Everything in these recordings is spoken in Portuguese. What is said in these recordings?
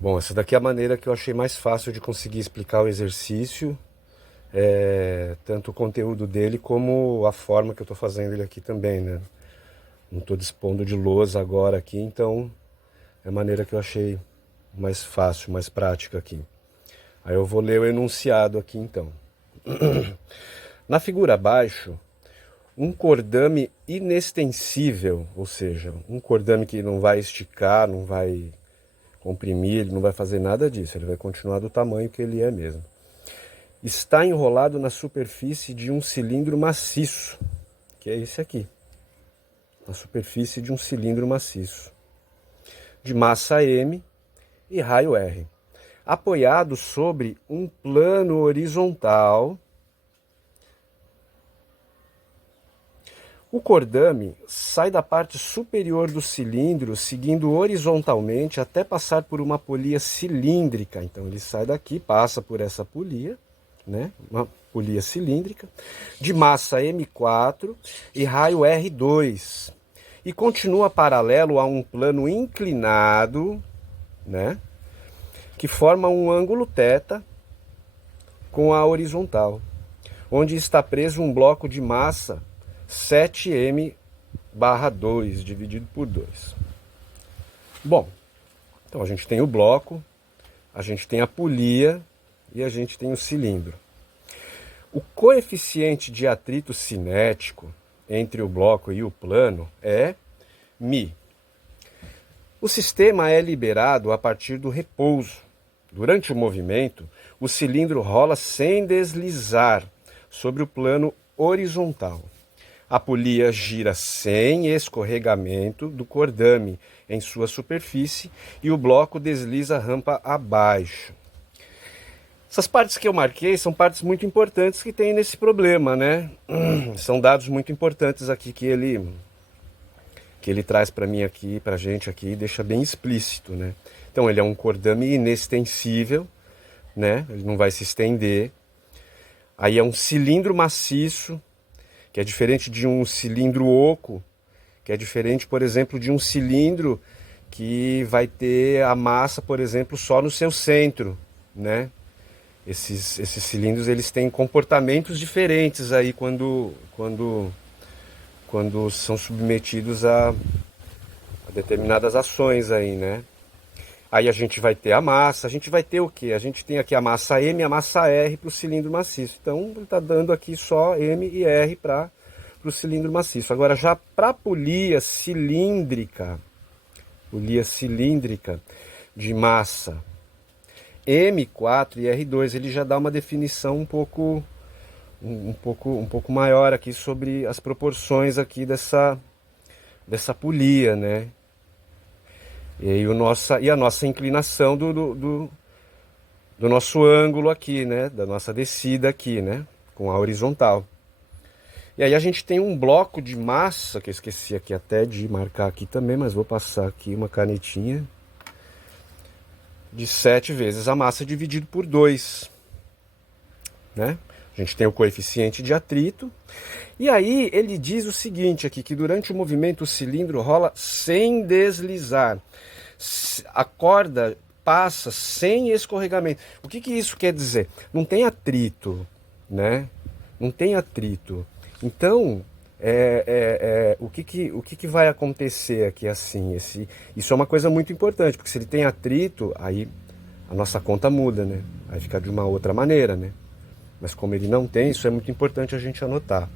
Bom, essa daqui é a maneira que eu achei mais fácil de conseguir explicar o exercício, tanto o conteúdo dele como a forma que eu estou fazendo ele aqui também, né? Não estou dispondo de lousa agora aqui, então é a maneira que eu achei mais fácil, mais prática aqui. Aí eu vou ler o enunciado aqui então. Na figura abaixo, um cordame inextensível, ou seja, um cordame que não vai esticar, não vai comprimir, ele não vai fazer nada disso, ele vai continuar do tamanho que ele é mesmo. Está enrolado na superfície de um cilindro maciço, que é esse aqui. Na superfície de um cilindro maciço, de massa M e raio R, apoiado sobre um plano horizontal. O cordame sai da parte superior do cilindro, seguindo horizontalmente até passar por uma polia cilíndrica. Então ele sai daqui, passa por essa polia, né? Uma polia cilíndrica, de massa M4 e raio R2. E continua paralelo a um plano inclinado, né? Que forma um ângulo θ com a horizontal, onde está preso um bloco de massa 7m/2 dividido por 2. Bom, então a gente tem o bloco, a gente tem a polia e a gente tem o cilindro. O coeficiente de atrito cinético entre o bloco e o plano é μ. O sistema é liberado a partir do repouso. Durante o movimento, o cilindro rola sem deslizar sobre o plano horizontal. A polia gira sem escorregamento do cordame em sua superfície e o bloco desliza a rampa abaixo. Essas partes que eu marquei são partes muito importantes que tem nesse problema, né? São dados muito importantes aqui que ele traz para mim aqui, para a gente aqui, e deixa bem explícito, né? Então ele é um cordame inextensível, né? Ele não vai se estender. Aí é um cilindro maciço, que é diferente de um cilindro oco, que é diferente, por exemplo, de um cilindro que vai ter a massa, por exemplo, só no seu centro, né? Esses cilindros, eles têm comportamentos diferentes aí quando são submetidos a determinadas ações aí, né? Aí a gente vai ter a massa, a gente vai ter o quê? A gente tem aqui a massa M e a massa R para o cilindro maciço. Então ele está dando aqui só M e R para o cilindro maciço. Agora já para a polia cilíndrica de massa M4 e R2, ele já dá uma definição um pouco maior aqui sobre as proporções aqui dessa polia, né? E a nossa inclinação do nosso ângulo aqui, né? Da nossa descida aqui, né? Com a horizontal. E aí a gente tem um bloco de massa, que eu esqueci aqui até de marcar aqui também, mas vou passar aqui uma canetinha, de 7 vezes a massa dividido por 2, né? A gente tem o coeficiente de atrito. E aí ele diz o seguinte aqui, que durante o movimento o cilindro rola sem deslizar. A corda passa sem escorregamento. O que isso quer dizer? Não tem atrito, né? Não tem atrito. Então, o que vai acontecer aqui assim? Isso é uma coisa muito importante, porque se ele tem atrito, aí a nossa conta muda, né? Aí fica de uma outra maneira, né? Mas como ele não tem, isso é muito importante a gente anotar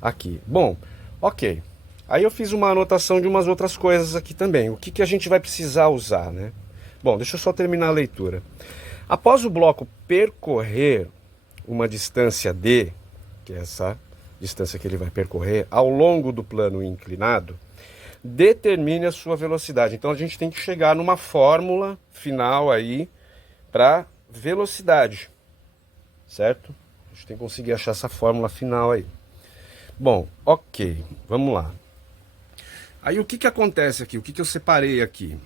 aqui. Bom, ok. Aí eu fiz uma anotação de umas outras coisas aqui também. O que a gente vai precisar usar, né? Bom, deixa eu só terminar a leitura. Após o bloco percorrer uma distância D, que é essa distância que ele vai percorrer, ao longo do plano inclinado, determine a sua velocidade. Então a gente tem que chegar numa fórmula final aí para velocidade, certo? A gente tem que conseguir achar essa fórmula final aí. Bom, ok, vamos lá. Aí o que acontece aqui? O que eu separei aqui?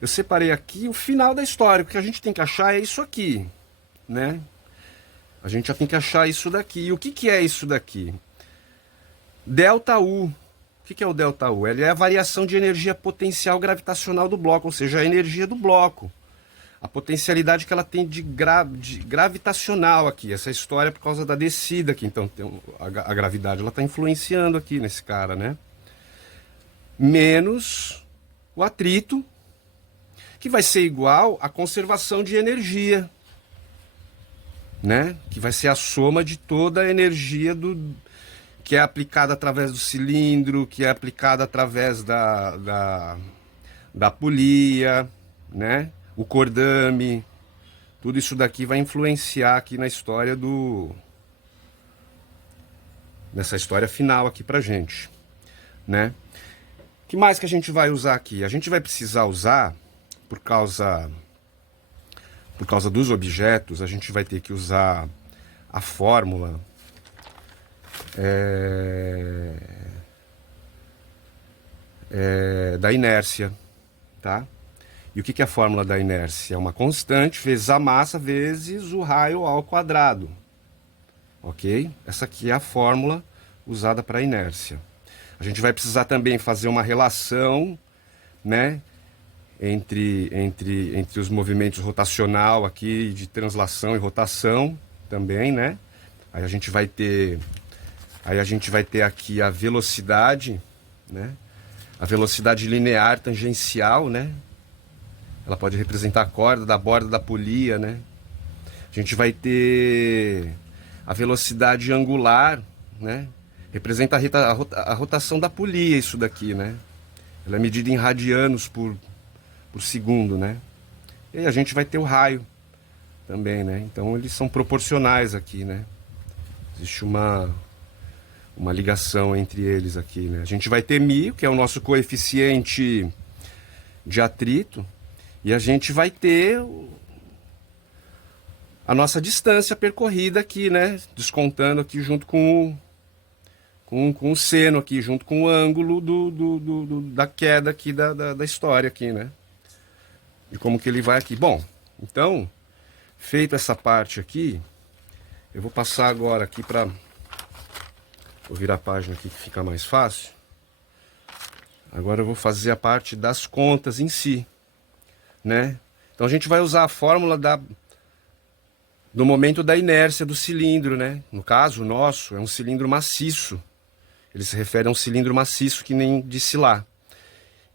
Eu separei aqui o final da história. O que a gente tem que achar é isso aqui, né? A gente já tem que achar isso daqui. E o que é isso daqui? ΔU. O que é o ΔU? Ele é a variação de energia potencial gravitacional do bloco, ou seja, a energia do bloco, a potencialidade que ela tem de gravitacional aqui. Essa história é por causa da descida aqui. Então a gravidade ela está influenciando aqui nesse cara, né? Menos o atrito, que vai ser igual à conservação de energia, né? Que vai ser a soma de toda a energia que é aplicada através do cilindro, que é aplicada através da polia, né? O cordame, tudo isso daqui vai influenciar aqui na história nessa história final aqui pra gente, né? O que mais que a gente vai usar aqui? A gente vai precisar usar, por causa dos objetos, a gente vai ter que usar a fórmula da inércia, tá? E o que é a fórmula da inércia? É uma constante vezes a massa vezes o raio ao quadrado, ok? Essa aqui é a fórmula usada para a inércia. A gente vai precisar também fazer uma relação, né, entre os movimentos rotacional aqui, de translação e rotação também, né? Aí a gente vai ter aqui a velocidade, né? A velocidade linear tangencial, né? Ela pode representar a corda da borda da polia, né? A gente vai ter a velocidade angular, né? Representa a rotação da polia, isso daqui, né? Ela é medida em radianos por segundo, né? E a gente vai ter o raio também, né? Então eles são proporcionais aqui, né? Existe uma ligação entre eles aqui, né? A gente vai ter μ, que é o nosso coeficiente de atrito, e a gente vai ter a nossa distância percorrida aqui, né? Descontando aqui junto com o seno aqui, junto com o ângulo da queda aqui da história aqui, né? De como que ele vai aqui. Bom, então, feito essa parte aqui, eu vou passar agora aqui para... Vou virar a página aqui que fica mais fácil. Agora eu vou fazer a parte das contas em si, né? Então a gente vai usar a fórmula do momento da inércia do cilindro, né? No caso, o nosso é um cilindro maciço. Ele se refere a um cilindro maciço que nem disse lá.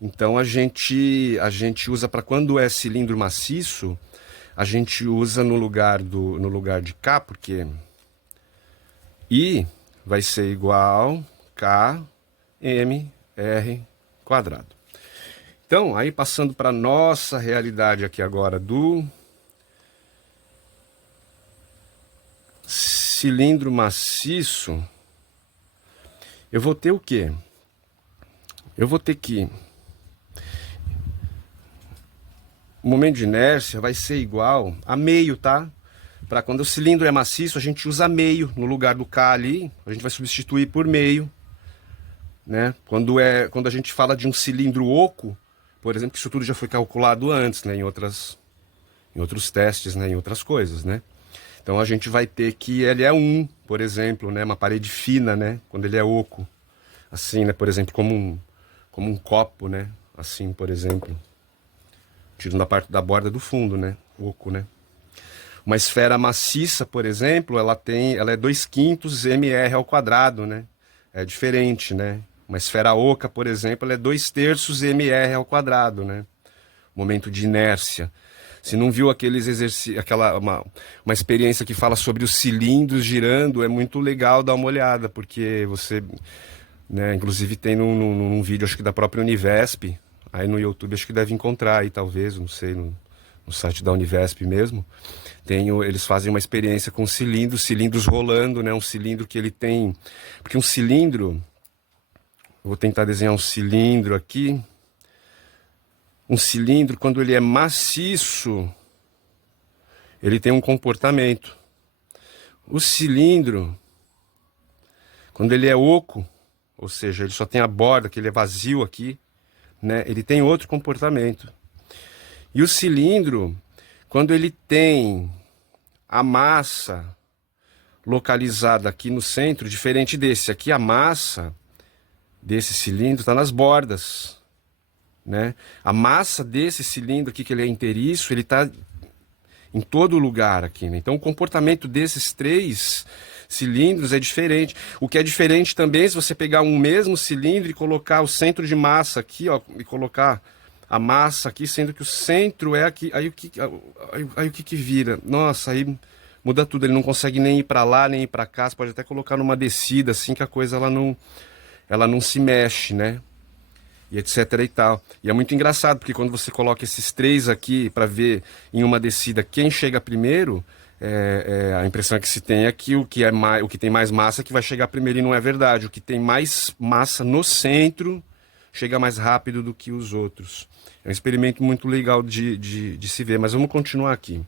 Então a gente usa para quando é cilindro maciço, a gente usa no lugar de K, porque I vai ser igual K M R quadrado. Então, aí passando para nossa realidade aqui agora do cilindro maciço, eu vou ter o quê? Eu vou ter que o momento de inércia vai ser igual a meio, tá? Para quando o cilindro é maciço, a gente usa meio no lugar do K ali, a gente vai substituir por meio, né? Quando a gente fala de um cilindro oco, por exemplo, que isso tudo já foi calculado antes, né? Em outros testes, né? Em outras coisas, né? Então a gente vai ter que ele é 1, por exemplo, né? Uma parede fina, né? Quando ele é oco, assim, né? Por exemplo, como um copo, né? Assim, por exemplo, tirando a parte da borda do fundo, né? Oco, né? Uma esfera maciça, por exemplo, ela é 2/5 mr ao quadrado, né? É diferente, né? Uma esfera oca, por exemplo, ela é 2/3 mr ao quadrado, né? Momento de inércia. Se não viu aqueles exercícios, uma experiência que fala sobre os cilindros girando, é muito legal dar uma olhada, porque você, né? Inclusive tem num vídeo, acho que da própria Univesp, aí no YouTube acho que deve encontrar aí, talvez, não sei, no site da Univesp mesmo. Eles fazem uma experiência com cilindros rolando, né? Um cilindro que ele tem... Porque um cilindro... Eu vou tentar desenhar um cilindro aqui. Um cilindro, quando ele é maciço, ele tem um comportamento. O cilindro, quando ele é oco, ou seja, ele só tem a borda, que ele é vazio aqui, né? Ele tem outro comportamento. E o cilindro, quando ele tem a massa localizada aqui no centro, diferente desse aqui, a massa desse cilindro está nas bordas, né? A massa desse cilindro aqui, que ele é inteiriço, ele está em todo lugar aqui, né? Então o comportamento desses três cilindros é diferente. O que é diferente também, se você pegar um mesmo cilindro e colocar o centro de massa aqui, ó, e colocar a massa aqui, sendo que o centro é aqui, aí o que que vira? Nossa, aí muda tudo, ele não consegue nem ir para lá, nem ir para cá, você pode até colocar numa descida, assim, que a coisa ela não se mexe, né? E etc e tal. E é muito engraçado, porque quando você coloca esses três aqui para ver em uma descida quem chega primeiro, a impressão que se tem é que o que tem mais massa que vai chegar primeiro, e não é verdade. O que tem mais massa no centro chega mais rápido do que os outros. É um experimento muito legal de se ver, mas vamos continuar aqui.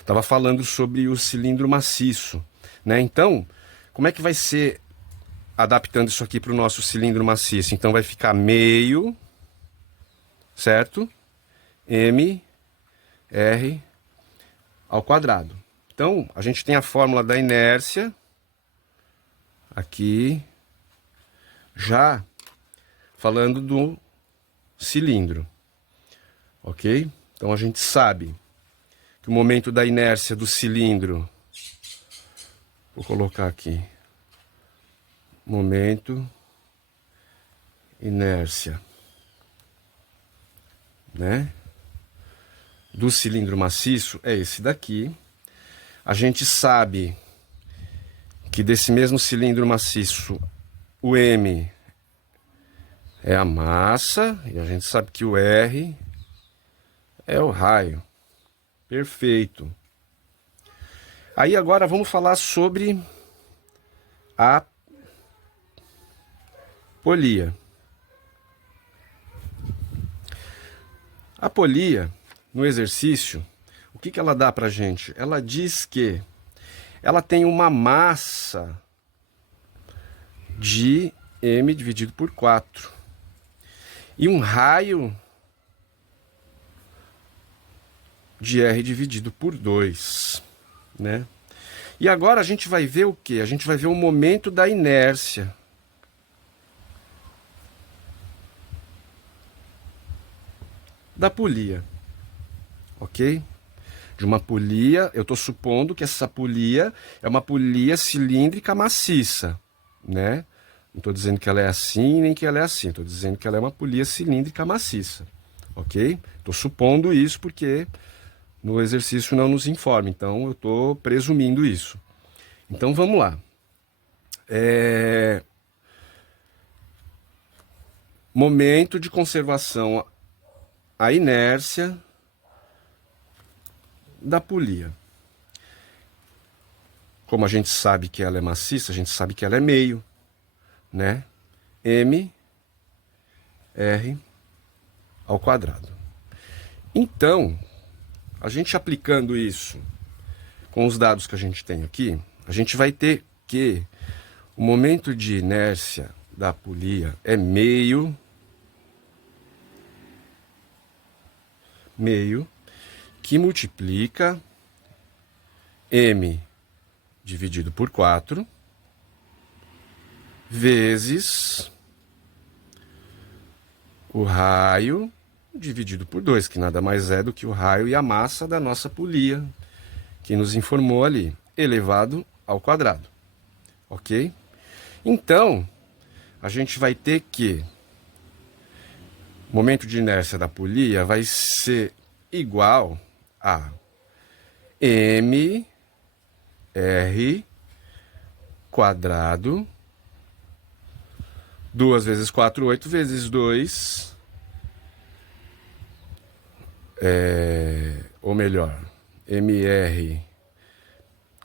Estava falando sobre o cilindro maciço, né? Então, como é que vai ser adaptando isso aqui para o nosso cilindro maciço? Então vai ficar meio, certo? M, R ao quadrado. Então, a gente tem a fórmula da inércia aqui, já falando do cilindro, ok? Então a gente sabe que o momento da inércia do cilindro, vou colocar aqui, momento, inércia, né? Do cilindro maciço é esse daqui. A gente sabe que desse mesmo cilindro maciço, o M é a massa, e a gente sabe que o R é o raio. Perfeito. Aí agora vamos falar sobre a polia. A polia, no exercício, o que ela dá pra gente? Ela diz que ela tem uma massa de M dividido por 4 e um raio de R dividido por 2, né? E agora a gente vai ver o que? A gente vai ver o momento da inércia. Da polia, ok? De uma polia, eu estou supondo que essa polia é uma polia cilíndrica maciça, né? Não estou dizendo que ela é assim, nem que ela é assim. Estou dizendo que ela é uma polia cilíndrica maciça, ok? Estou supondo isso porque no exercício não nos informa, então eu estou presumindo isso. Então vamos lá. Momento de conservação, a inércia da polia. Como a gente sabe que ela é maciça, a gente sabe que ela é meio, né? M, R ao quadrado. Então, a gente aplicando isso com os dados que a gente tem aqui, a gente vai ter que o momento de inércia da polia é meio, que multiplica M dividido por 4 vezes o raio dividido por 2, que nada mais é do que o raio e a massa da nossa polia, que nos informou ali, elevado ao quadrado, ok? Então, a gente vai ter que o momento de inércia da polia vai ser igual a M R quadrado 2 vezes 4, 8 vezes 2, ou melhor, MR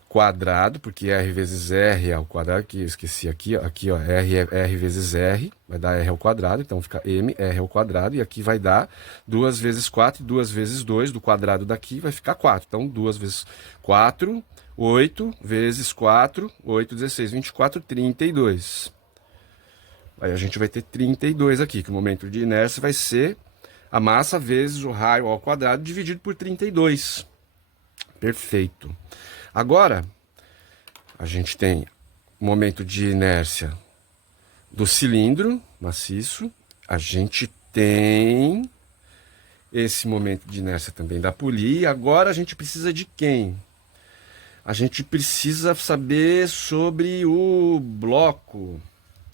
quadrado, porque R vezes R ao quadrado, que eu esqueci aqui, ó, R vezes R, vai dar R ao quadrado, então fica M, R ao quadrado, e aqui vai dar 2 vezes 4, 2 vezes 2, do quadrado daqui vai ficar 4, então 2 vezes 4, 8 vezes 4, 8, 16, 24, 32. Aí a gente vai ter 32 aqui, que o momento de inércia vai ser a massa vezes o raio ao quadrado dividido por 32. Perfeito. Agora, a gente tem o momento de inércia do cilindro maciço, a gente tem esse momento de inércia também da polia. E agora a gente precisa de quem? A gente precisa saber sobre o bloco,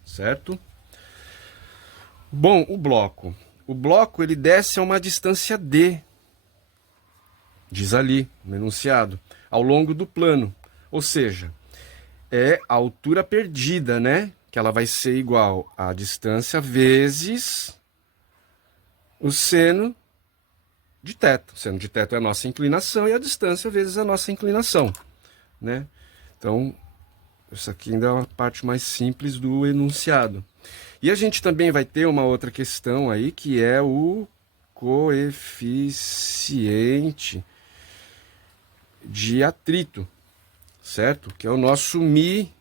certo? Bom, o bloco. O bloco ele desce a uma distância d, diz ali no enunciado, ao longo do plano. Ou seja, é a altura perdida, né? Que ela vai ser igual à distância vezes o seno de teto. O seno de teto é a nossa inclinação e a distância vezes a nossa inclinação, né? Então, isso aqui ainda é uma parte mais simples do enunciado. E a gente também vai ter uma outra questão aí, que é o coeficiente de atrito, certo? Que é o nosso Mi.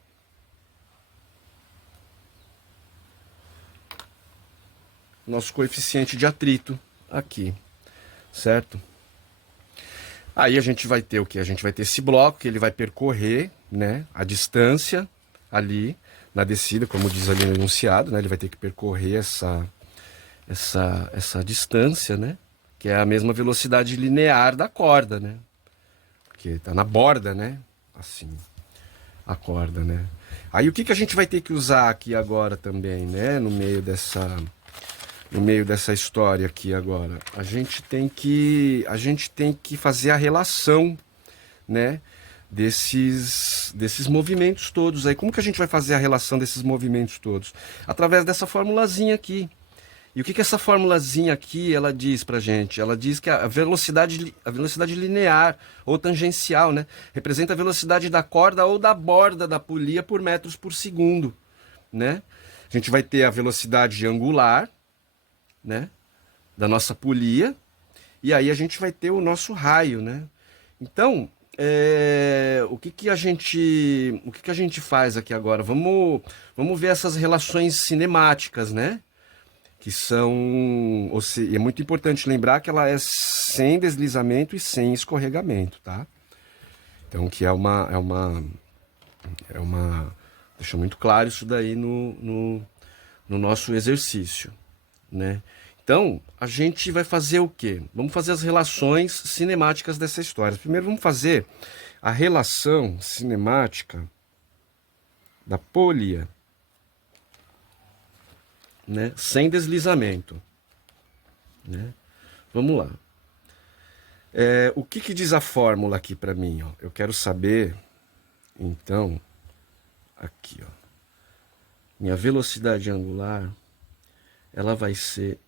Nosso coeficiente de atrito aqui, certo? Aí a gente vai ter o que? A gente vai ter esse bloco que ele vai percorrer, né, a distância ali na descida, como diz ali no enunciado, né? Ele vai ter que percorrer essa distância, né? Que é a mesma velocidade linear da corda, né? Porque tá na borda, né? Assim, a corda, né? Aí o que a gente vai ter que usar aqui agora também, né? No meio dessa história aqui agora, a gente tem que fazer a relação, né, desses movimentos todos aí. Como que a gente vai fazer a relação desses movimentos todos? Através dessa formulazinha aqui. E o que essa formulazinha aqui ela diz pra gente? Ela diz que a velocidade linear ou tangencial, né, representa a velocidade da corda ou da borda da polia por metros por segundo, né? A gente vai ter a velocidade angular, né, da nossa polia, e aí a gente vai ter o nosso raio, né? Então, o que a gente faz aqui agora? Vamos ver essas relações cinemáticas, né? Que são, ou seja, é muito importante lembrar que ela é sem deslizamento e sem escorregamento, tá? Então, que deixa muito claro isso daí no nosso exercício, né? Então, a gente vai fazer o quê? Vamos fazer as relações cinemáticas dessa história. Primeiro, vamos fazer a relação cinemática da polia, né? Sem deslizamento, né? Vamos lá. O que diz a fórmula aqui para mim? Ó? Eu quero saber, então, aqui, ó, minha velocidade angular, ela vai ser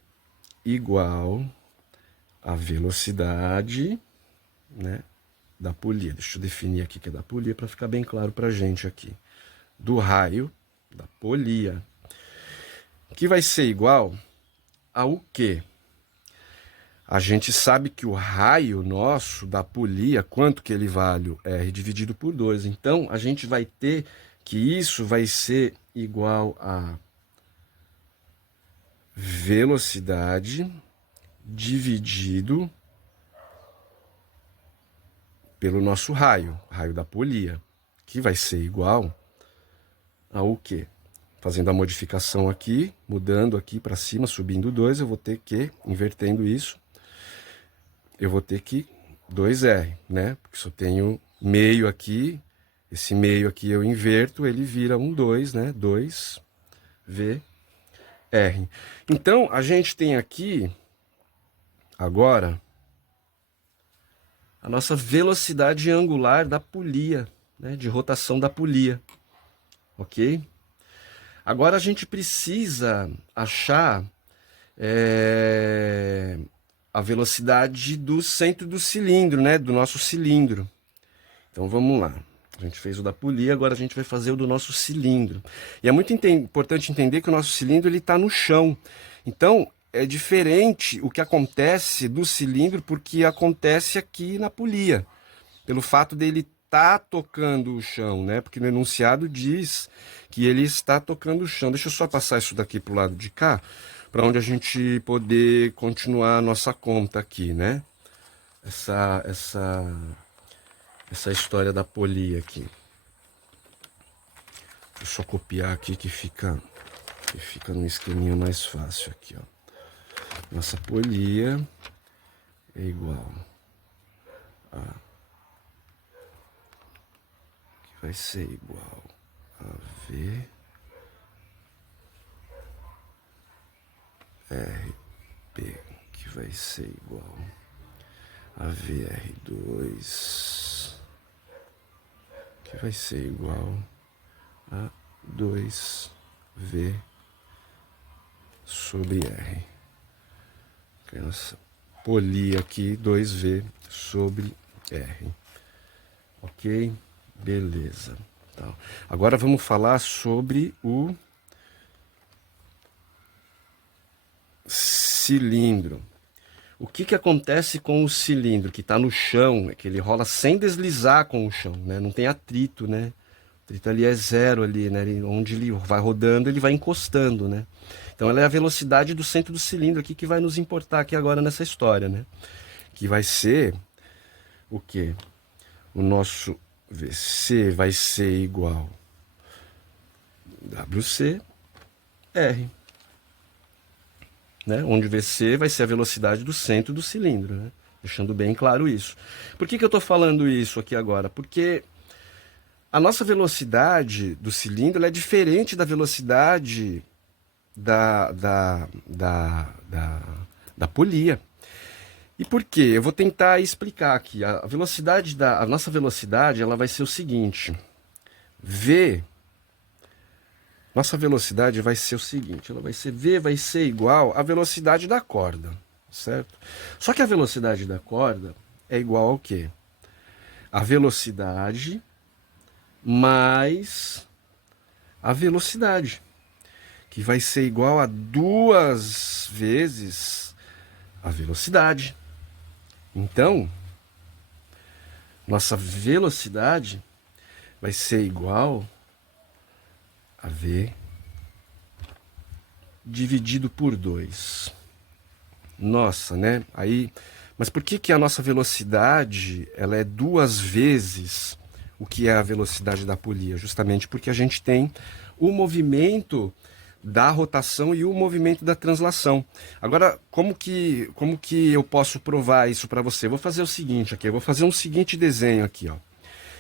igual à velocidade, né, da polia. Deixa eu definir aqui que é da polia para ficar bem claro para a gente aqui. Do raio da polia, que vai ser igual ao quê? A gente sabe que o raio nosso da polia, quanto que ele vale? R dividido por 2. Então, a gente vai ter que isso vai ser igual a velocidade dividido pelo nosso raio da polia, que vai ser igual ao quê? Fazendo a modificação aqui, mudando aqui para cima, subindo 2, eu vou ter que, invertendo isso, eu vou ter que 2R, né? Porque se eu tenho meio aqui, esse meio aqui eu inverto, ele vira um 2, né? 2V R. Então, a gente tem aqui, agora, a nossa velocidade angular da polia, né, de rotação da polia, ok? Agora a gente precisa achar a velocidade do centro do cilindro, né, do nosso cilindro. Então, vamos lá. A gente fez o da polia, agora a gente vai fazer o do nosso cilindro. E é muito importante entender que o nosso cilindro está no chão. Então, é diferente o que acontece do cilindro porque acontece aqui na polia. Pelo fato dele estar tocando o chão, né? Porque no enunciado diz que ele está tocando o chão. Deixa eu só passar isso daqui para o lado de cá, para onde a gente poder continuar a nossa conta aqui, né? Essa história da polia aqui. Deixa eu só copiar aqui que fica num esqueminha mais fácil aqui, ó. Nossa polia é igual a... que vai ser igual a V RP, que vai ser igual a VR2, que vai ser igual a 2V sobre R. Essa polia aqui, 2V sobre R. Ok? Beleza. Tá. Agora vamos falar sobre o cilindro. O que acontece com o cilindro que está no chão? É que ele rola sem deslizar com o chão, né? Não tem atrito, né? O atrito ali é zero ali, né? Onde ele vai rodando, ele vai encostando, né? Então ela é a velocidade do centro do cilindro aqui que vai nos importar aqui agora nessa história, né? Que vai ser o quê? O nosso VC vai ser igual WC R, né? Onde VC vai ser a velocidade do centro do cilindro, né? Deixando bem claro isso. Por que eu estou falando isso aqui agora? Porque a nossa velocidade do cilindro é diferente da velocidade da polia. E por quê? Eu vou tentar explicar aqui. A nossa velocidade, ela vai ser o seguinte. Nossa velocidade vai ser o seguinte, ela vai ser V vai ser igual à velocidade da corda, certo? Só que a velocidade da corda é igual ao quê? A velocidade mais a velocidade, que vai ser igual a 2 vezes a velocidade. Então, nossa velocidade vai ser igual a V dividido por 2. Nossa, né? Aí, mas por que a nossa velocidade ela é 2 vezes o que é a velocidade da polia? Justamente porque a gente tem o movimento da rotação e o movimento da translação. Agora, como que eu posso provar isso para você? Eu vou fazer o seguinte aqui, eu vou fazer um seguinte desenho aqui, ó.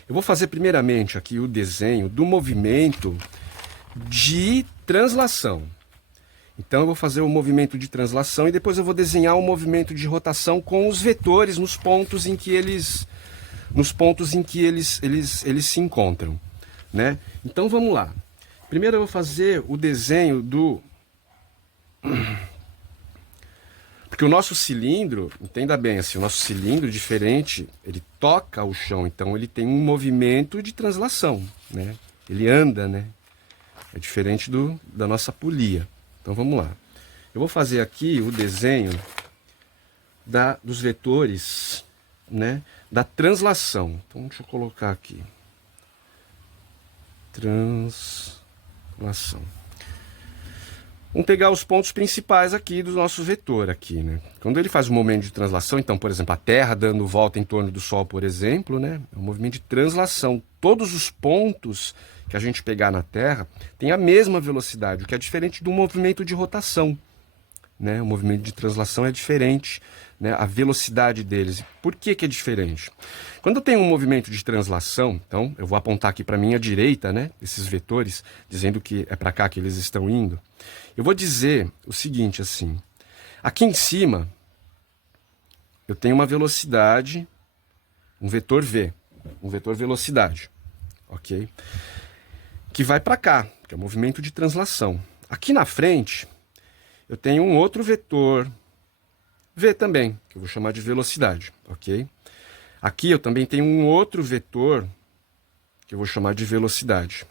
Eu vou fazer primeiramente aqui o desenho do movimento de translação. Então eu vou fazer o movimento de translação e depois eu vou desenhar o movimento de rotação com os vetores nos pontos em que eles se encontram, né? Então vamos lá. Primeiro eu vou fazer o desenho do... Porque o nosso cilindro, entenda bem, assim, o nosso cilindro diferente, ele toca o chão, então ele tem um movimento de translação, né? Ele anda, né? É diferente da nossa polia. Então vamos lá. Eu vou fazer aqui o desenho dos vetores, né? Da translação. Então deixa eu colocar aqui. Translação. Vamos pegar os pontos principais aqui do nosso vetor aqui, né? Quando ele faz um movimento de translação, então, por exemplo, a Terra dando volta em torno do Sol, por exemplo, né? É um movimento de translação. Todos os pontos que a gente pegar na Terra têm a mesma velocidade, o que é diferente do movimento de rotação, né? O movimento de translação é diferente, né? A velocidade deles. Por que é diferente? Quando eu tenho um movimento de translação, então eu vou apontar aqui para a minha direita, né? Esses vetores, dizendo que é para cá que eles estão indo. Eu vou dizer o seguinte, assim, aqui em cima eu tenho uma velocidade, um vetor V, um vetor velocidade, ok? Que vai para cá, que é o movimento de translação. Aqui na frente eu tenho um outro vetor V também, que eu vou chamar de velocidade, ok? Aqui eu também tenho um outro vetor que eu vou chamar de velocidade.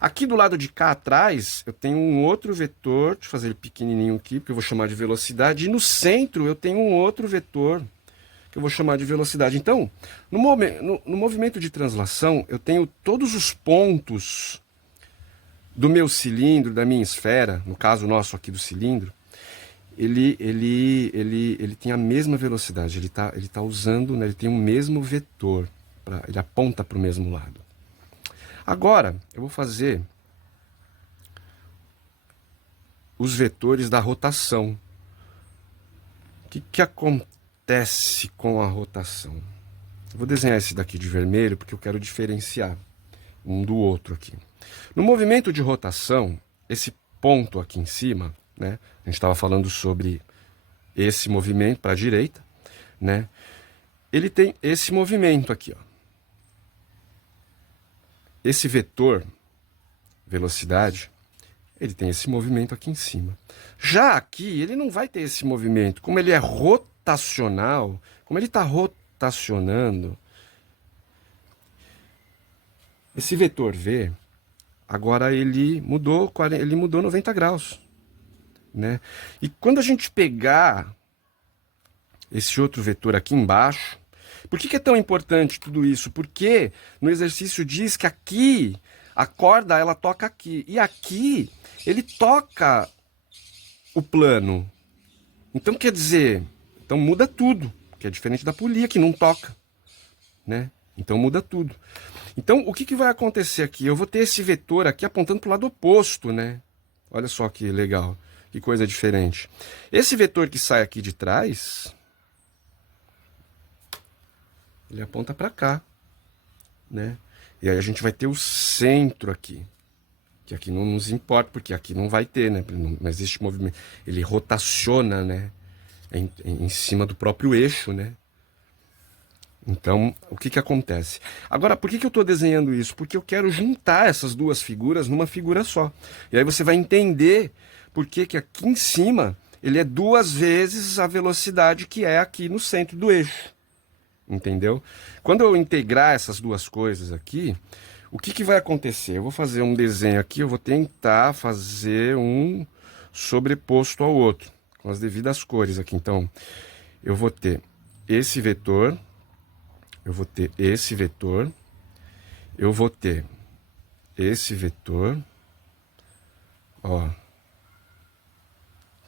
Aqui do lado de cá atrás, eu tenho um outro vetor, deixa eu fazer ele pequenininho aqui, porque eu vou chamar de velocidade. E no centro eu tenho um outro vetor, que eu vou chamar de velocidade. Então, no movimento de translação, eu tenho todos os pontos do meu cilindro, da minha esfera, no caso nosso aqui do cilindro, ele tem a mesma velocidade, ele tá usando, né, ele tem o mesmo vetor, ele aponta para o mesmo lado. Agora, eu vou fazer os vetores da rotação. O que acontece? acontece com a rotação? Eu vou desenhar esse daqui de vermelho porque eu quero diferenciar um do outro aqui. No movimento de rotação, esse ponto aqui em cima, né? A gente estava falando sobre esse movimento para a direita, né? Ele tem esse movimento aqui, ó. Esse vetor, velocidade, ele tem esse movimento aqui em cima. Já aqui, ele não vai ter esse movimento. Como ele é rotacional, como ele está rotacionando, esse vetor V, agora ele mudou 90 graus, né? E quando a gente pegar esse outro vetor aqui embaixo, por que é tão importante tudo isso? Porque no exercício diz que aqui a corda ela toca aqui e aqui ele toca o plano. Então quer dizer, então muda tudo, que é diferente da polia que não toca, né? Então muda tudo. Então o que vai acontecer aqui? Eu vou ter esse vetor aqui apontando para o lado oposto, né? Olha só que legal, que coisa diferente. Esse vetor que sai aqui de trás, ele aponta para cá, né? E aí a gente vai ter o centro aqui, que aqui não nos importa, porque aqui não vai ter, né? Não existe movimento. Ele rotaciona, né? Em cima do próprio eixo, né? Então, o que acontece? Agora, por que eu estou desenhando isso? Porque eu quero juntar essas duas figuras numa figura só. E aí você vai entender por que aqui em cima ele é 2 vezes a velocidade que é aqui no centro do eixo. Entendeu? Quando eu integrar essas duas coisas aqui, o que vai acontecer? Eu vou fazer um desenho aqui, eu vou tentar fazer um sobreposto ao outro, com as devidas cores aqui. Então, eu vou ter esse vetor, eu vou ter esse vetor, eu vou ter esse vetor, ó,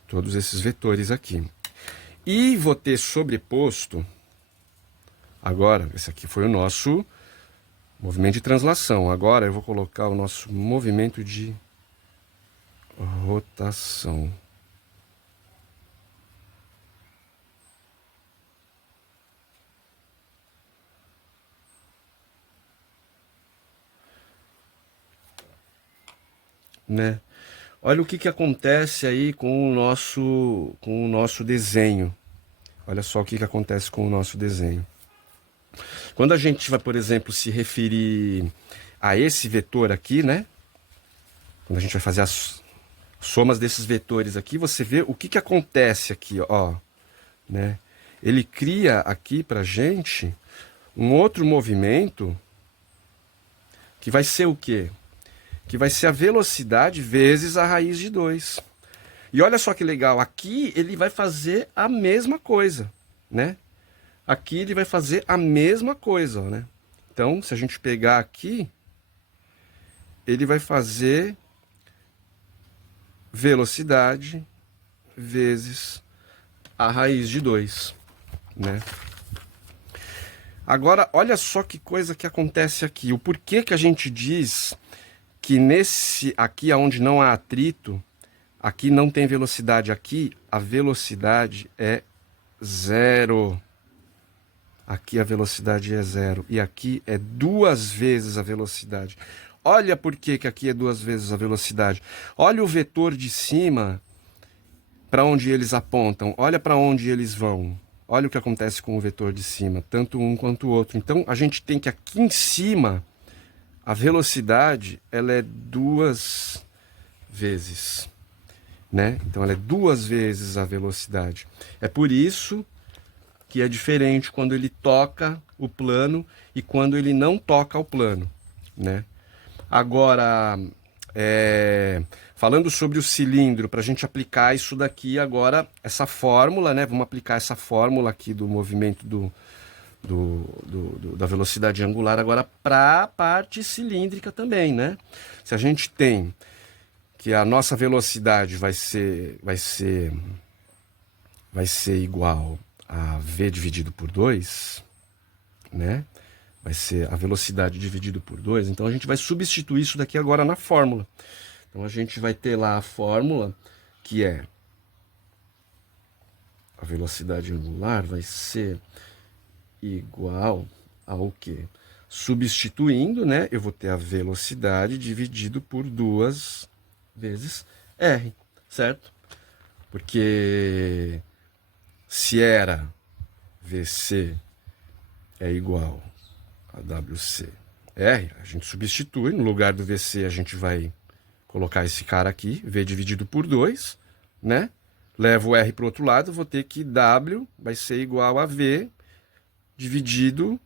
todos esses vetores aqui. E vou ter sobreposto, agora, esse aqui foi o nosso movimento de translação. Agora eu vou colocar o nosso movimento de rotação. Né? Olha o que acontece aí com o nosso desenho. Olha só o que acontece com o nosso desenho. Quando a gente vai, por exemplo, se referir a esse vetor aqui, né? Quando a gente vai fazer as somas desses vetores aqui, você vê o que acontece aqui, ó, né? Ele cria aqui pra gente um outro movimento que vai ser o quê? Que vai ser a velocidade vezes a raiz de 2. E olha só que legal, aqui ele vai fazer a mesma coisa, né? Aqui ele vai fazer a mesma coisa, né? Então, se a gente pegar aqui, ele vai fazer velocidade vezes a raiz de 2, né? Agora, olha só que coisa que acontece aqui. O porquê que a gente diz que nesse aqui onde não há atrito, aqui não tem velocidade, aqui a velocidade é 0. Aqui a velocidade é 0 e aqui é 2 vezes a velocidade. Olha por que aqui é 2 vezes a velocidade. Olha o vetor de cima, para onde eles apontam. Olha para onde eles vão. Olha o que acontece com o vetor de cima, tanto um quanto o outro. Então a gente tem que aqui em cima, a velocidade ela é 2 vezes, né? Então ela é 2 vezes a velocidade. É por isso que é diferente quando ele toca o plano e quando ele não toca o plano, né? Agora, falando sobre o cilindro, para a gente aplicar isso daqui agora, essa fórmula, né? Vamos aplicar essa fórmula aqui do movimento da velocidade angular agora para a parte cilíndrica também, né? Se a gente tem que a nossa velocidade vai ser igual a V dividido por 2, né? Vai ser a velocidade dividido por 2. Então a gente vai substituir isso daqui agora na fórmula. Então a gente vai ter lá a fórmula que é a velocidade angular vai ser igual ao quê? Substituindo, né, eu vou ter a velocidade dividido por 2 vezes r, certo? Porque se era VC é igual a WC R, a gente substitui, no lugar do VC a gente vai colocar esse cara aqui, V dividido por 2, né? Levo o R para o outro lado, vou ter que W vai ser igual a V dividido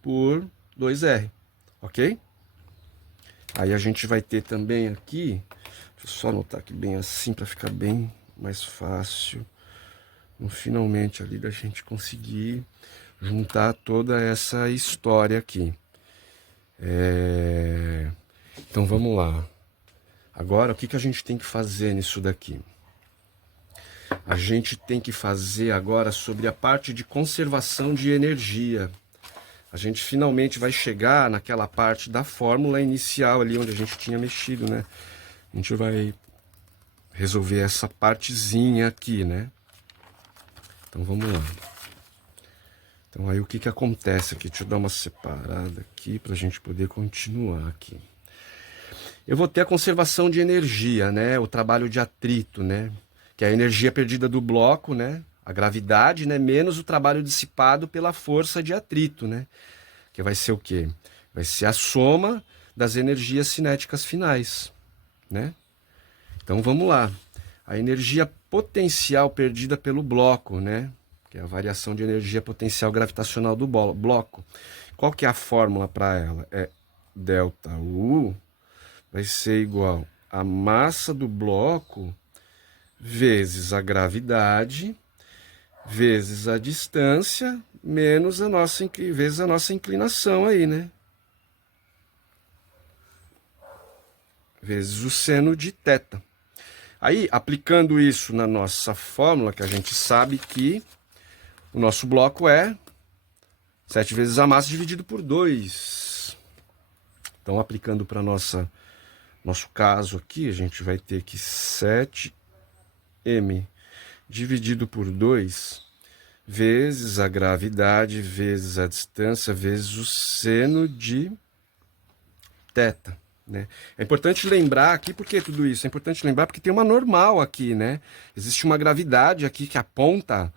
por 2R, ok? Aí a gente vai ter também aqui, deixa eu só anotar aqui bem assim para ficar bem mais fácil, no finalmente ali da gente conseguir juntar toda essa história aqui. Então vamos lá. Agora, o que a gente tem que fazer nisso daqui? A gente tem que fazer agora sobre a parte de conservação de energia. A gente finalmente vai chegar naquela parte da fórmula inicial ali onde a gente tinha mexido, né? A gente vai resolver essa partezinha aqui, né? Então vamos lá. Então aí o que acontece aqui? Deixa eu dar uma separada aqui para a gente poder continuar aqui. Eu vou ter a conservação de energia, né? O trabalho de atrito, né? Que é a energia perdida do bloco, né? A gravidade, né? Menos o trabalho dissipado pela força de atrito, né? Que vai ser o quê? Vai ser a soma das energias cinéticas finais, né? Então vamos lá. A energia potencial perdida pelo bloco, né? Que é a variação de energia potencial gravitacional do bloco. Qual que é a fórmula para ela? É ΔU vai ser igual a massa do bloco vezes a gravidade vezes a distância menos vezes a nossa inclinação aí, né? Vezes o seno de θ. Aí, aplicando isso na nossa fórmula, que a gente sabe que o nosso bloco é 7 vezes a massa dividido por 2. Então, aplicando para nosso caso aqui, a gente vai ter que 7m dividido por 2 vezes a gravidade, vezes a distância, vezes o seno de θ. Né? É importante lembrar aqui, por que tudo isso? É importante lembrar porque tem uma normal aqui, né? Existe uma gravidade aqui que aponta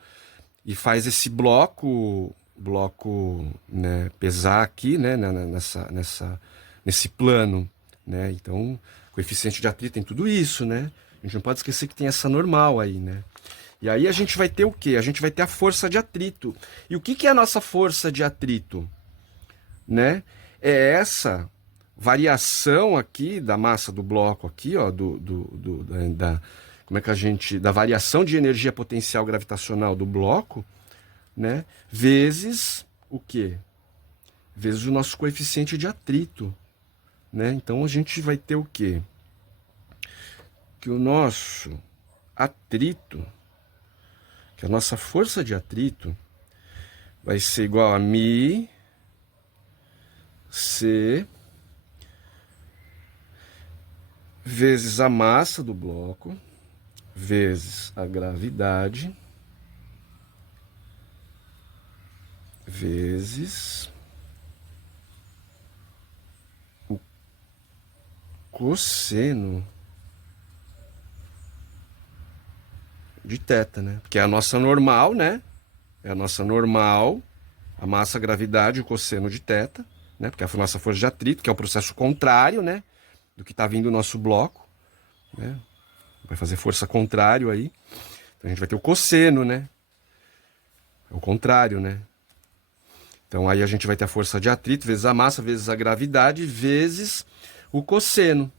e faz esse bloco, né, pesar aqui, né, nesse plano, né? Então, coeficiente de atrito tem tudo isso, né? A gente não pode esquecer que tem essa normal aí, né? E aí a gente vai ter o quê? A gente vai ter a força de atrito. E o que é a nossa força de atrito? Né? É essa variação aqui da massa do bloco aqui, ó, como é que a gente, da variação de energia potencial gravitacional do bloco, né, vezes o quê? Vezes o nosso coeficiente de atrito, né? Então a gente vai ter o quê? Que o nosso atrito, que a nossa força de atrito vai ser igual a μ C vezes a massa do bloco, vezes a gravidade, vezes o cosseno de θ, né? Porque é a nossa normal, né? É a nossa normal, a massa, a gravidade, o cosseno de θ, né? Porque é a nossa força de atrito, que é o processo contrário, né? Do que está vindo o nosso bloco, né? Vai fazer força contrário aí. Então a gente vai ter o cosseno, né? É o contrário, né? Então aí a gente vai ter a força de atrito vezes a massa, vezes a gravidade, vezes o cosseno,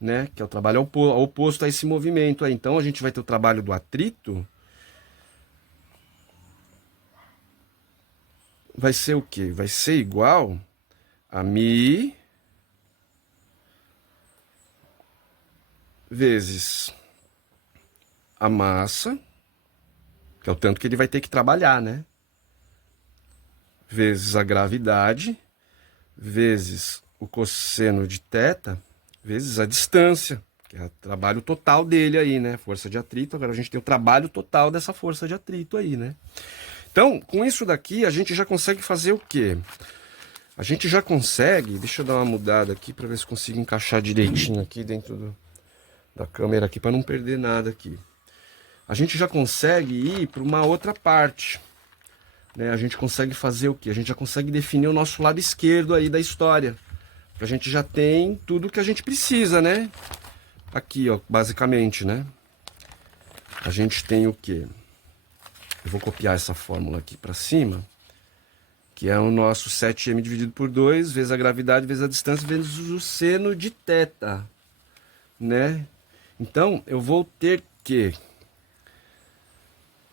né? Que é o trabalho oposto a esse movimento aí. Então a gente vai ter o trabalho do atrito. Vai ser o quê? Vai ser igual a μ vezes a massa, que é o tanto que ele vai ter que trabalhar, né? Vezes a gravidade, vezes o cosseno de θ, vezes a distância, Que é o trabalho total dele aí, né? Força de atrito. Agora a gente tem o trabalho total dessa força de atrito aí, né? Então, com isso daqui, a gente já consegue fazer o quê? A gente já consegue... Deixa eu dar uma mudada aqui para ver se consigo encaixar direitinho aqui dentro da câmera aqui, para não perder nada aqui. A gente já consegue ir para uma outra parte, né? A gente consegue fazer o quê? A gente já consegue definir o nosso lado esquerdo aí da história. A gente já tem tudo que a gente precisa, né? Aqui, ó, basicamente, né? A gente tem o quê? Eu vou copiar essa fórmula aqui para cima, que é o nosso 7m dividido por 2, vezes a gravidade, vezes a distância, vezes o seno de θ, né? Então, eu vou ter que...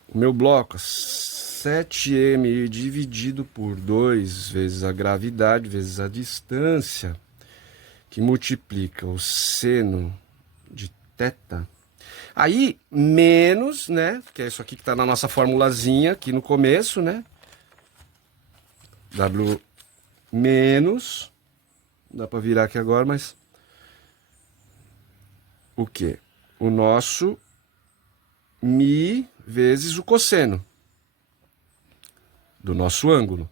O meu bloco, 7m dividido por 2, vezes a gravidade, vezes a distância, que multiplica o seno de θ. Aí, menos, né? Que é isso aqui que está na nossa formulazinha aqui no começo, né? W menos... Dá para virar aqui agora, mas... O quê? O nosso mi vezes o cosseno do nosso ângulo.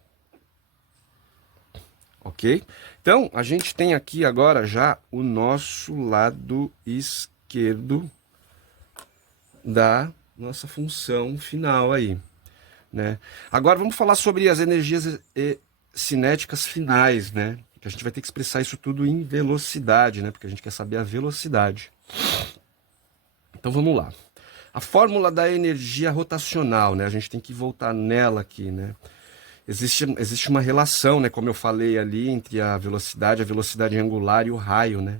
Ok? Então, a gente tem aqui agora já o nosso lado esquerdo da nossa função final aí, né? Agora vamos falar sobre as energias cinéticas finais, né? Que a gente vai ter que expressar isso tudo em velocidade, né? Porque a gente quer saber a velocidade. Então vamos lá. A fórmula da energia rotacional, né? A gente tem que voltar nela aqui, né? Existe uma relação, né? Como eu falei ali, entre a velocidade angular e o raio, né?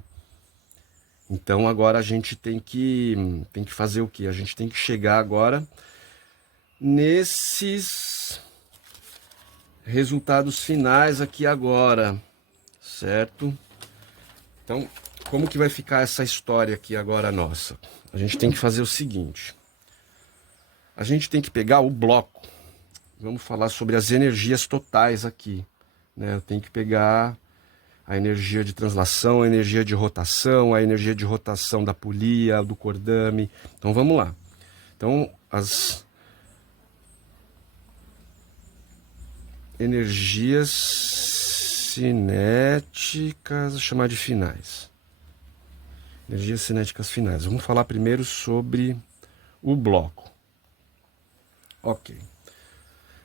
Então agora a gente tem que fazer o quê? A gente tem que chegar agora nesses resultados finais aqui agora, certo? Então, como que vai ficar essa história aqui agora nossa? A gente tem que fazer o seguinte. A gente tem que pegar o bloco. Vamos falar sobre as energias totais aqui, né? Eu tenho que pegar a energia de translação, a energia de rotação da polia, do cordame. Então vamos lá. Então as energias cinéticas, vou chamar de finais. Energias cinéticas finais. Vamos falar primeiro sobre o bloco. Ok.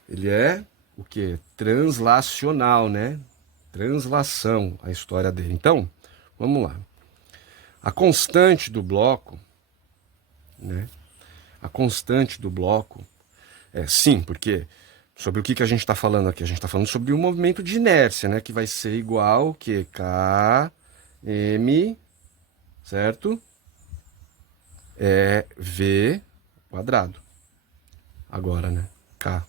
Ele é o que? Translacional, né? Translação, a história dele. Então, vamos lá. A constante do bloco, né? A constante do bloco é sim, porque sobre o que a gente está falando aqui? A gente está falando sobre o movimento de inércia, né? Que vai ser igual ao que? Km, certo? É V quadrado. Agora, né? K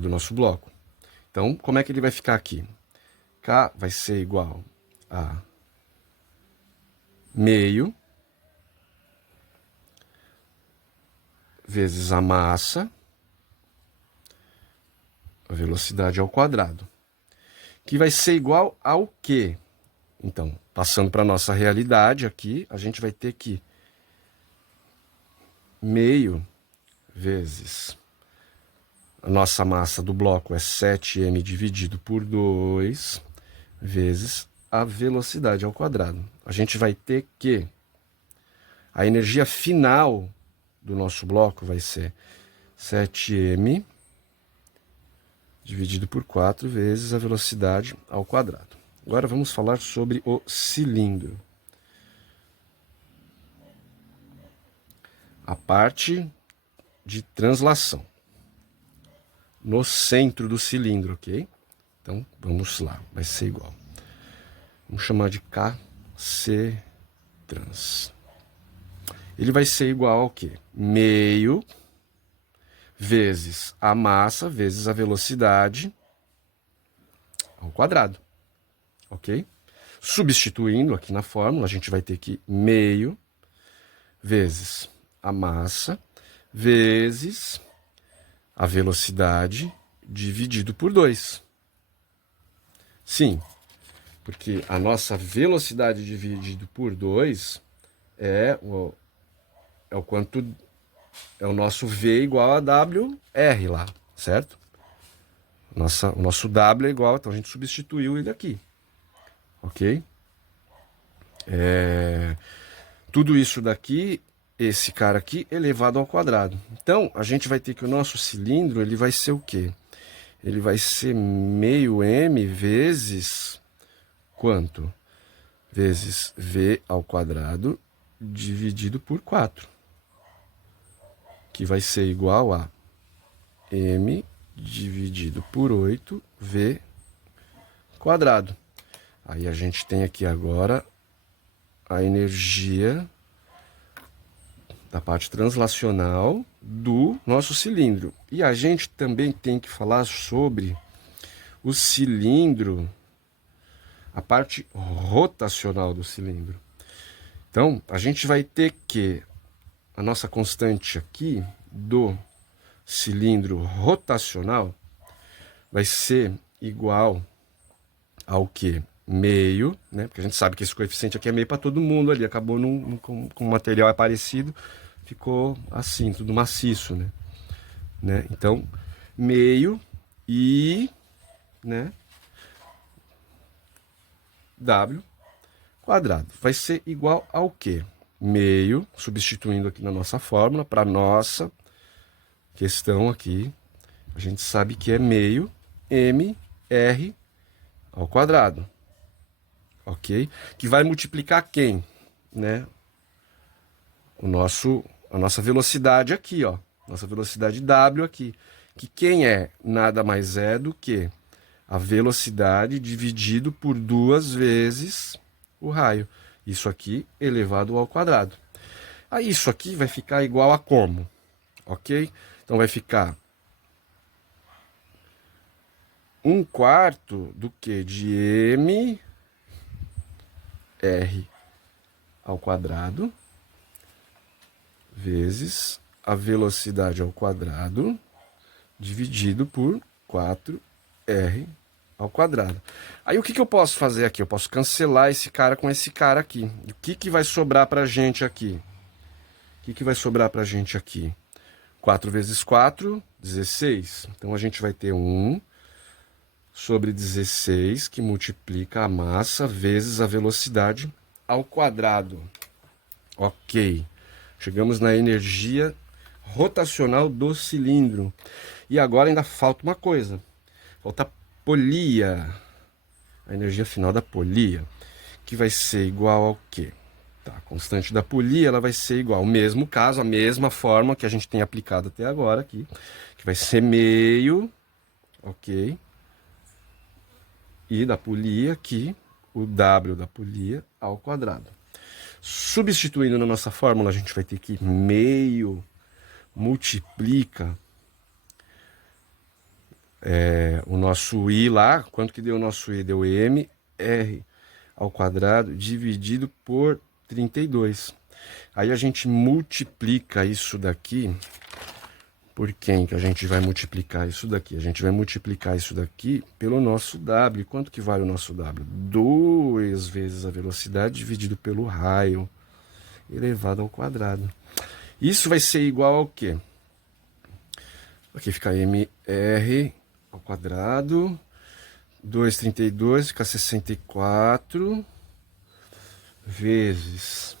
do nosso bloco. Então, como é que ele vai ficar aqui? K vai ser igual a meio vezes a massa, a velocidade ao quadrado, que vai ser igual ao quê? Então, passando para a nossa realidade aqui, a gente vai ter que meio vezes a nossa massa do bloco é 7m dividido por 2 vezes a velocidade ao quadrado. A gente vai ter que a energia final do nosso bloco vai ser 7m dividido por 4 vezes a velocidade ao quadrado. Agora vamos falar sobre o cilindro. A parte de translação no centro do cilindro, ok? Então, vamos lá, vai ser igual. Vamos chamar de KC trans. Ele vai ser igual ao quê? Meio vezes a massa vezes a velocidade ao quadrado, ok? Substituindo aqui na fórmula, a gente vai ter que meio vezes a massa vezes a velocidade dividido por 2. Sim, Porque a nossa velocidade dividido por 2 é o quanto é o nosso V igual a WR lá, certo? O nosso W é igual, então a gente substituiu ele aqui, ok? Tudo isso daqui, esse cara aqui, elevado ao quadrado. Então, a gente vai ter que o nosso cilindro, ele vai ser o quê? Ele vai ser meio m vezes quanto? Vezes V ao quadrado dividido por 4. Que vai ser igual a m dividido por 8V quadrado. Aí a gente tem aqui agora a energia da parte translacional do nosso cilindro. E a gente também tem que falar sobre o cilindro, a parte rotacional do cilindro. Então, a gente vai ter que a nossa constante aqui do cilindro rotacional vai ser igual ao que? Meio, né? Porque a gente sabe que esse coeficiente aqui é meio para todo mundo ali. Acabou com o material é parecido, ficou assim, tudo maciço, né? Então, meio e, né? W quadrado vai ser igual ao quê? Meio, substituindo aqui na nossa fórmula, para nossa questão aqui, a gente sabe que é meio mr ao quadrado, ok? Que vai multiplicar quem, né? A nossa velocidade aqui, ó, nossa velocidade W aqui, que quem é nada mais é do que a velocidade dividido por 2 vezes o raio. Isso aqui elevado ao quadrado. Aí isso aqui vai ficar igual a como? Ok? Então vai ficar 1/4 do que? De m r ao quadrado vezes a velocidade ao quadrado dividido por 4r ao quadrado. Aí o que eu posso fazer aqui? Eu posso cancelar esse cara com esse cara aqui. E o que vai sobrar pra gente aqui? O que vai sobrar pra gente aqui? 4 vezes 4, 16. Então a gente vai ter 1 sobre 16, que multiplica a massa vezes a velocidade ao quadrado. Ok. Chegamos na energia rotacional do cilindro. E agora ainda falta uma coisa. Falta a polia. A energia final da polia. Que vai ser igual ao quê? Tá, a constante da polia ela vai ser igual ao mesmo caso, a mesma forma que a gente tem aplicado até agora aqui. Que vai ser meio, ok? E da polia aqui, o W da polia ao quadrado. Substituindo na nossa fórmula, a gente vai ter que meio multiplica o nosso I lá. Quanto que deu o nosso I? Deu m r ao quadrado dividido por 32. Aí a gente multiplica isso daqui por quem que a gente vai multiplicar isso daqui? A gente vai multiplicar isso daqui pelo nosso W. Quanto que vale o nosso W? 2 vezes a velocidade dividido pelo raio elevado ao quadrado. Isso vai ser igual ao quê? Aqui fica mr ao quadrado. 2,32 fica 64 vezes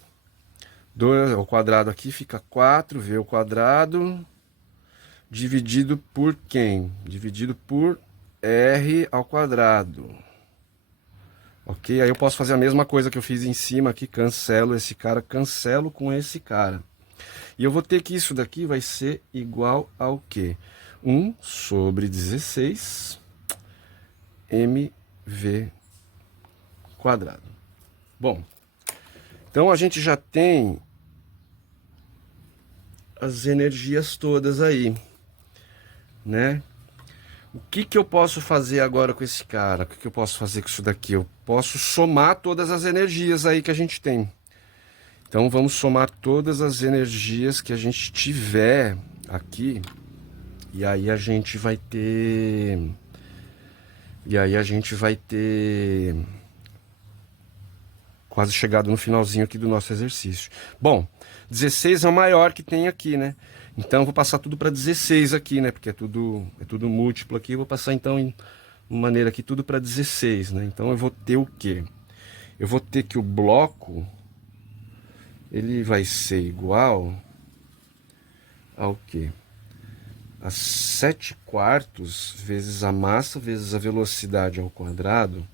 2 ao quadrado aqui fica 4v ao quadrado dividido por quem? Dividido por r ao quadrado. Ok? Aí eu posso fazer a mesma coisa que eu fiz em cima aqui, cancelo esse cara, cancelo com esse cara. E eu vou ter que isso daqui vai ser igual ao quê? 1 sobre 16 mv quadrado. Bom, então a gente já tem as energias todas aí, né? O que eu posso fazer agora com esse cara? O que eu posso fazer com isso daqui? Eu posso somar todas as energias aí que a gente tem. Então vamos somar todas as energias que a gente tiver aqui. E aí a gente vai ter... quase chegado no finalzinho aqui do nosso exercício. Bom, 16 é o maior que tem aqui, né? Então eu vou passar tudo para 16 aqui, né? Porque é tudo múltiplo aqui. Eu vou passar então em maneira aqui tudo para 16, né? Então eu vou ter o quê? Eu vou ter que o bloco ele vai ser igual ao quê? A 7/4 vezes a massa vezes a velocidade ao quadrado,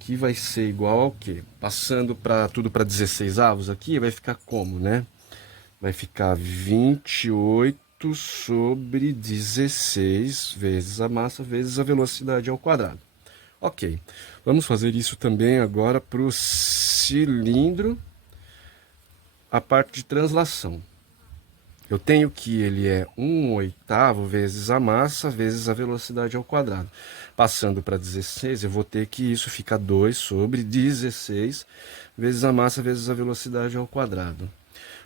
que vai ser igual ao quê? Passando para tudo para 16 avos aqui, vai ficar como, né? Vai ficar 28 sobre 16 vezes a massa vezes a velocidade ao quadrado. Ok, vamos fazer isso também agora para o cilindro, a parte de translação. Eu tenho que ele é 1/8 vezes a massa vezes a velocidade ao quadrado. Passando para 16, eu vou ter que isso fica 2 sobre 16 vezes a massa vezes a velocidade ao quadrado.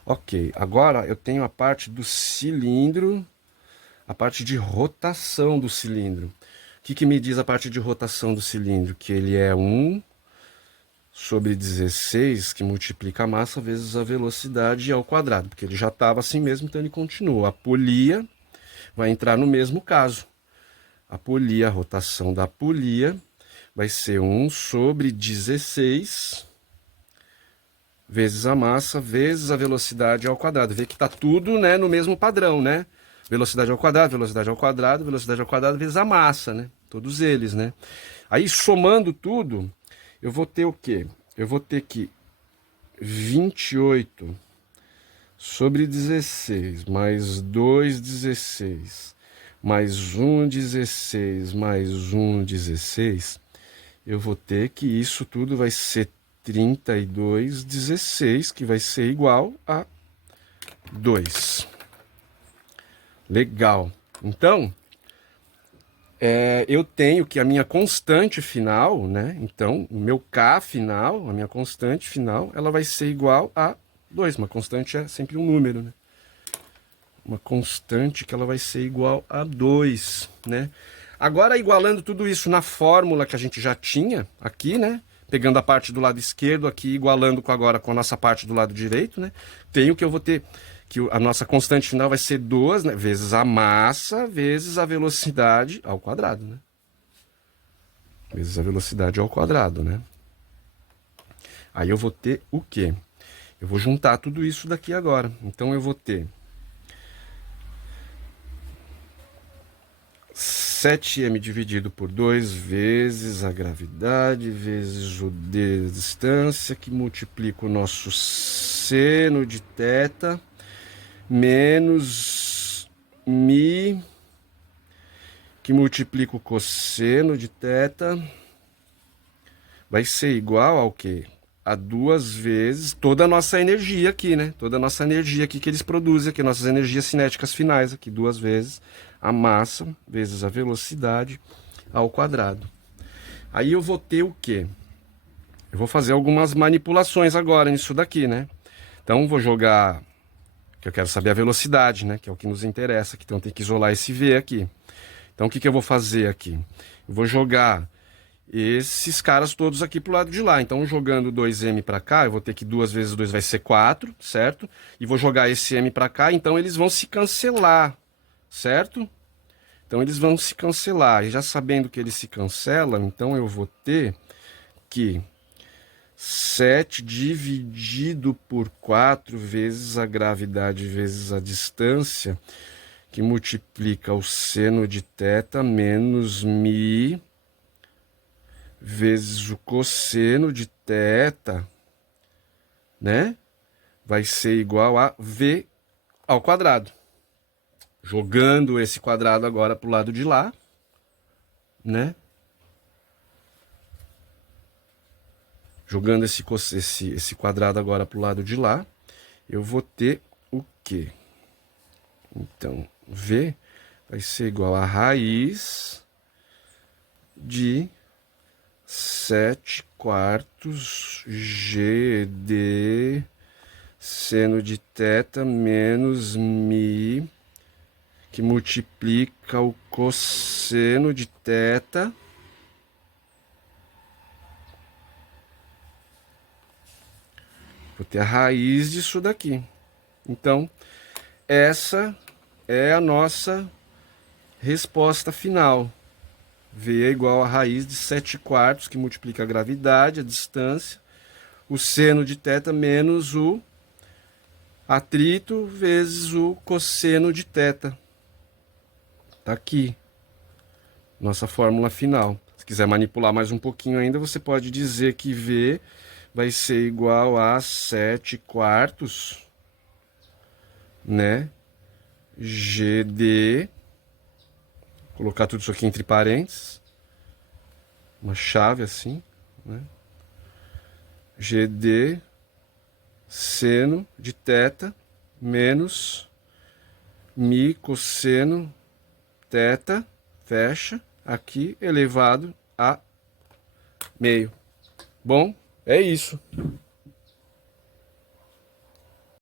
Ok, agora eu tenho a parte do cilindro, a parte de rotação do cilindro. O que me diz a parte de rotação do cilindro? Que ele é 1 sobre 16, que multiplica a massa vezes a velocidade ao quadrado, porque ele já estava assim mesmo, então ele continua. A polia vai entrar no mesmo caso. A polia, a rotação da polia vai ser 1 sobre 16 vezes a massa vezes a velocidade ao quadrado. Vê que está tudo, né, no mesmo padrão, né? Velocidade ao quadrado, velocidade ao quadrado, velocidade ao quadrado vezes a massa, né? Todos eles, né? Aí somando tudo, eu vou ter o quê? Eu vou ter que 28 sobre 16 mais 2/16 mais 1/16 mais 1/16. Eu vou ter que isso tudo vai ser 32/16, que vai ser igual a 2. Legal. Então, eu tenho que a minha constante final, né? Então, o meu K final, a minha constante final, ela vai ser igual a 2. Uma constante é sempre um número, né? Uma constante que ela vai ser igual a 2, né? Agora, igualando tudo isso na fórmula que a gente já tinha aqui, né? Pegando a parte do lado esquerdo aqui, igualando agora com a nossa parte do lado direito, né? Tenho que eu vou ter que a nossa constante final vai ser 2, né, vezes a massa vezes a velocidade ao quadrado, né? Vezes a velocidade ao quadrado, né? Aí eu vou ter o quê? Eu vou juntar tudo isso daqui agora. Então eu vou ter 7m dividido por 2 vezes a gravidade vezes o d de distância, que multiplica o nosso seno de θ, menos mi, que multiplica o cosseno de θ, vai ser igual ao quê? A 2 vezes toda a nossa energia aqui, né? Toda a nossa energia aqui que eles produzem aqui, nossas energias cinéticas finais aqui, 2 vezes a massa vezes a velocidade ao quadrado. Aí eu vou ter o quê? Eu vou fazer algumas manipulações agora nisso daqui, né? Então vou jogar, que eu quero saber a velocidade, né? Que é o que nos interessa aqui, então tem que isolar esse V aqui. Então o que eu vou fazer aqui? Eu vou jogar esses caras todos aqui pro lado de lá. Então, jogando 2m para cá, eu vou ter que 2 vezes 2 vai ser 4, certo? E vou jogar esse m para cá, então eles vão se cancelar, certo? Então, eles vão se cancelar. E já sabendo que eles se cancelam, então eu vou ter que 7 dividido por 4 vezes a gravidade vezes a distância, que multiplica o seno de θ menos mi vezes o cosseno de θ, né? Vai ser igual a V ao quadrado. Jogando esse quadrado agora para o lado de lá, né? Jogando esse quadrado agora para o lado de lá, eu vou ter o quê? Então, V vai ser igual a raiz de 7/4 GD seno de θ menos mi, que multiplica o cosseno de θ Vou ter a raiz disso daqui. Então, essa é a nossa resposta final. V é igual a raiz de 7/4, que multiplica a gravidade, a distância, o seno de θ menos o atrito vezes o cosseno de θ. Tá aqui. Nossa fórmula final. Se quiser manipular mais um pouquinho ainda, você pode dizer que V vai ser igual a 7/4, né? GD, colocar tudo isso aqui entre parênteses, uma chave assim, né? GD seno de θ menos mi cosseno θ, fecha, aqui elevado a meio. Bom, é isso.